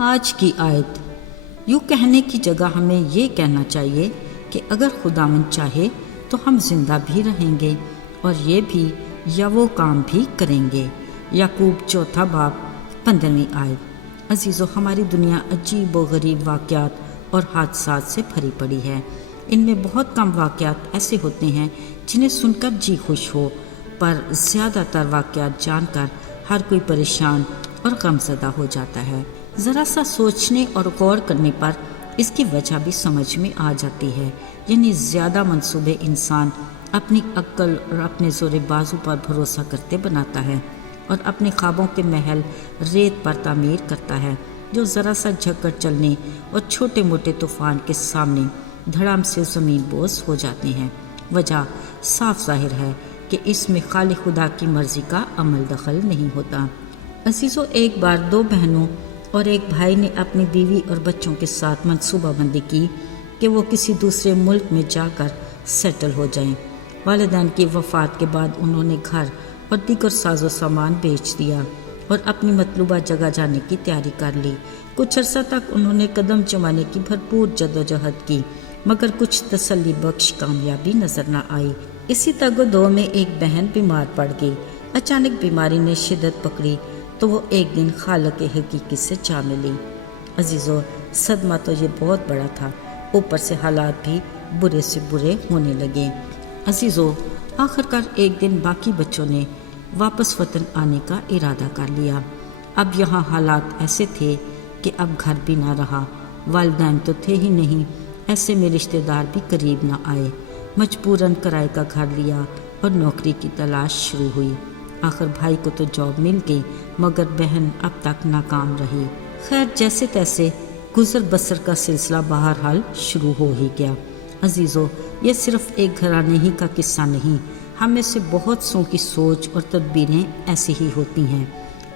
آج کی آیت یوں کہنے کی جگہ ہمیں یہ کہنا چاہیے کہ اگر خداوند چاہے تو ہم زندہ بھی رہیں گے اور یہ بھی یا وہ کام بھی کریں گے۔ یعقوب 4 باب 15 آیت۔ عزیزو، ہماری دنیا عجیب و غریب واقعات اور حادثات سے بھری پڑی ہے۔ ان میں بہت کم واقعات ایسے ہوتے ہیں جنہیں سن کر جی خوش ہو، پر زیادہ تر واقعات جان کر ہر کوئی پریشان اور غمزدہ ہو جاتا ہے۔ ذرا سا سوچنے اور غور کرنے پر اس کی وجہ بھی سمجھ میں آ جاتی ہے، یعنی زیادہ منصوبے انسان اپنی عقل اور اپنے زور بازو پر بھروسہ کرتے بناتا ہے اور اپنے خوابوں کے محل ریت پر تعمیر کرتا ہے، جو ذرا سا جھکڑ چلنے اور چھوٹے موٹے طوفان کے سامنے دھڑام سے زمین بوس ہو جاتے ہیں۔ وجہ صاف ظاہر ہے کہ اس میں خالق خدا کی مرضی کا عمل دخل نہیں ہوتا۔ عزیزو، ایک بار 2 بہنوں اور ایک بھائی نے اپنی بیوی اور بچوں کے ساتھ منصوبہ بندی کی کہ وہ کسی دوسرے ملک میں جا کر سیٹل ہو جائیں۔ والدین کی وفات کے بعد انہوں نے گھر اور دیگر ساز و سامان بیچ دیا اور اپنی مطلوبہ جگہ جانے کی تیاری کر لی۔ کچھ عرصہ تک انہوں نے قدم جمانے کی بھرپور جدوجہد کی، مگر کچھ تسلی بخش کامیابی نظر نہ آئی۔ اسی تگ و دو میں ایک بہن بیمار پڑ گئی۔ اچانک بیماری نے شدت پکڑی تو وہ ایک دن خالق حقیقی سے جا ملی۔ عزیزو، صدمہ تو یہ بہت بڑا تھا، اوپر سے حالات بھی برے سے برے ہونے لگے۔ عزیزو، آخر کار ایک دن باقی بچوں نے واپس وطن آنے کا ارادہ کر لیا۔ اب یہاں حالات ایسے تھے کہ اب گھر بھی نہ رہا، والدین تو تھے ہی نہیں، ایسے میں رشتہ دار بھی قریب نہ آئے۔ مجبوراً کرائے کا گھر لیا اور نوکری کی تلاش شروع ہوئی۔ آخر بھائی کو تو جاب مل گئی، مگر بہن اب تک ناکام رہی۔ خیر، جیسے تیسے گزر بسر کا سلسلہ بہرحال شروع ہو ہی گیا۔ عزیزو، یہ صرف ایک گھرانے ہی کا قصہ نہیں، ہم میں سے بہت سو کی سوچ اور تدبیریں ایسی ہی ہوتی ہیں۔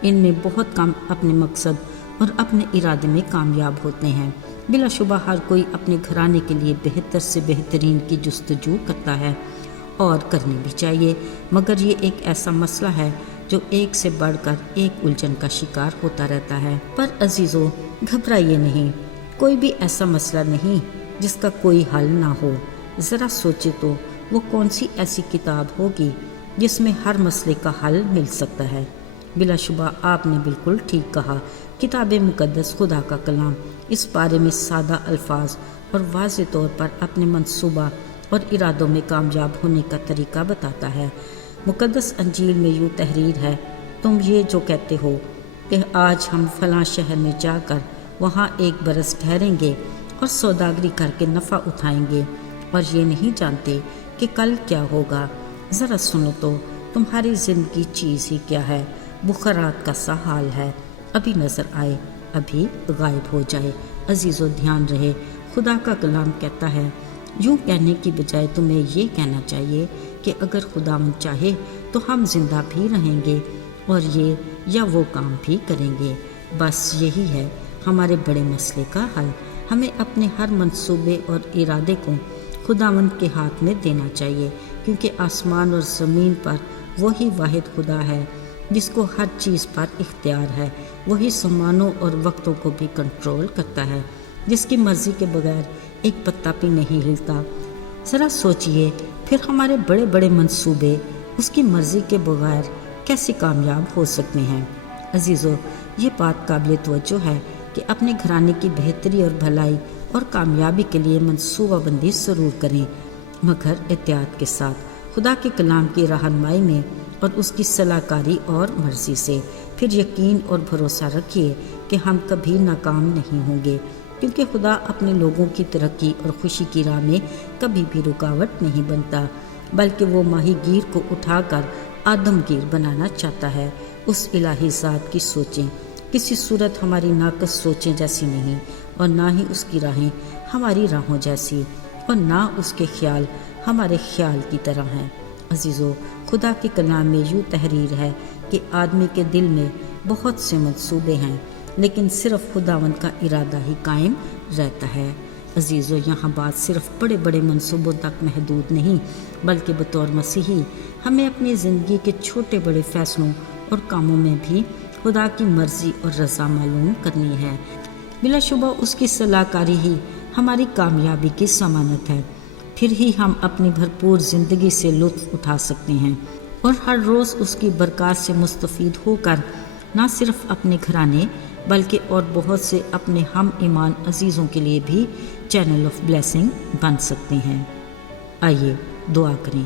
ان میں بہت کم اپنے مقصد اور اپنے ارادے میں کامیاب ہوتے ہیں۔ بلا شبہ ہر کوئی اپنے گھرانے کے لیے بہتر سے بہترین کی جستجو کرتا ہے اور کرنی بھی چاہیے، مگر یہ ایک ایسا مسئلہ ہے جو ایک سے بڑھ کر ایک الجھن کا شکار ہوتا رہتا ہے۔ پر عزیزو، گھبرائیے نہیں، کوئی بھی ایسا مسئلہ نہیں جس کا کوئی حل نہ ہو۔ ذرا سوچے تو وہ کون سی ایسی کتاب ہوگی جس میں ہر مسئلے کا حل مل سکتا ہے؟ بلا شبہ آپ نے بالکل ٹھیک کہا، کتاب مقدس، خدا کا کلام، اس بارے میں سادہ الفاظ اور واضح طور پر اپنے منصوبہ اور ارادوں میں کامیاب ہونے کا طریقہ بتاتا ہے۔ مقدس انجیل میں یوں تحریر ہے، تم یہ جو کہتے ہو کہ آج ہم فلاں شہر میں جا کر وہاں 1 برس ٹھہریں گے اور سوداگری کر کے نفع اٹھائیں گے، اور یہ نہیں جانتے کہ کل کیا ہوگا۔ ذرا سنو تو، تمہاری زندگی چیز ہی کیا ہے؟ بخارات کا سا حال ہے، ابھی نظر آئے ابھی غائب ہو جائے۔ عزیزو، دھیان رہے، خدا کا کلام کہتا ہے، یوں کہنے کی بجائے تمہیں یہ کہنا چاہیے کہ اگر خداوند چاہے تو ہم زندہ بھی رہیں گے اور یہ یا وہ کام بھی کریں گے۔ بس یہی ہے ہمارے بڑے مسئلے کا حل۔ ہمیں اپنے ہر منصوبے اور ارادے کو خداوند کے ہاتھ میں دینا چاہیے، کیونکہ آسمان اور زمین پر وہی واحد خدا ہے جس کو ہر چیز پر اختیار ہے۔ وہی زمانوں اور وقتوں کو بھی کنٹرول کرتا ہے، جس کی مرضی کے بغیر ایک پتا بھی نہیں ہلتا۔ ذرا سوچئے، پھر ہمارے بڑے بڑے منصوبے اس کی مرضی کے بغیر کیسے کامیاب ہو سکتے ہیں؟ عزیزو، یہ بات قابل توجہ ہے کہ اپنے گھرانے کی بہتری اور بھلائی اور کامیابی کے لیے منصوبہ بندی ضرور کریں، مگر احتیاط کے ساتھ، خدا کے کلام کی رہنمائی میں اور اس کی صلاح کاری اور مرضی سے۔ پھر یقین اور بھروسہ رکھیے کہ ہم کبھی ناکام نہیں ہوں گے، کیونکہ خدا اپنے لوگوں کی ترقی اور خوشی کی راہ میں کبھی بھی رکاوٹ نہیں بنتا، بلکہ وہ ماہی گیر کو اٹھا کر آدم گیر بنانا چاہتا ہے۔ اس الہی ذات کی سوچیں کسی صورت ہماری ناقص سوچیں جیسی نہیں، اور نہ ہی اس کی راہیں ہماری راہوں جیسی، اور نہ اس کے خیال ہمارے خیال کی طرح ہیں۔ عزیزو، خدا کے کلام میں یوں تحریر ہے کہ آدمی کے دل میں بہت سے منصوبے ہیں، لیکن صرف خداوند کا ارادہ ہی قائم رہتا ہے۔ عزیزو، یہاں بات صرف بڑے بڑے منصوبوں تک محدود نہیں، بلکہ بطور مسیحی ہمیں اپنی زندگی کے چھوٹے بڑے فیصلوں اور کاموں میں بھی خدا کی مرضی اور رضا معلوم کرنی ہے۔ بلا شبہ اس کی صلاح کاری ہی ہماری کامیابی کی ضمانت ہے، پھر ہی ہم اپنی بھرپور زندگی سے لطف اٹھا سکتے ہیں اور ہر روز اس کی برکات سے مستفید ہو کر نہ صرف اپنے گھرانے بلکہ اور بہت سے اپنے ہم ایمان عزیزوں کے لیے بھی چینل آف بلیسنگ بن سکتے ہیں۔ آئیے دعا کریں۔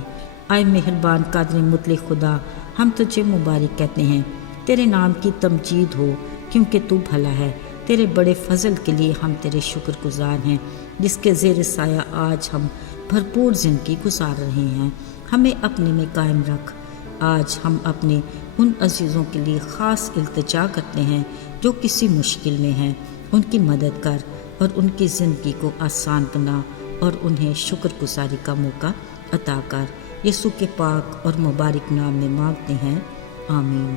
آئے مہربان قادر مطلق خدا، ہم تجھے مبارک کہتے ہیں، تیرے نام کی تمجید ہو کیونکہ تو بھلا ہے۔ تیرے بڑے فضل کے لیے ہم تیرے شکر گزار ہیں، جس کے زیر سایہ آج ہم بھرپور زندگی گزار رہے ہیں۔ ہمیں اپنے میں قائم رکھ۔ آج ہم اپنے ان عزیزوں کے لیے خاص التجا کرتے ہیں جو کسی مشکل میں ہیں، ان کی مدد کر اور ان کی زندگی کو آسان بنا اور انہیں شکر گزاری کا موقع عطا کر۔ یسوع کے پاک اور مبارک نام میں مانگتے ہیں، آمین۔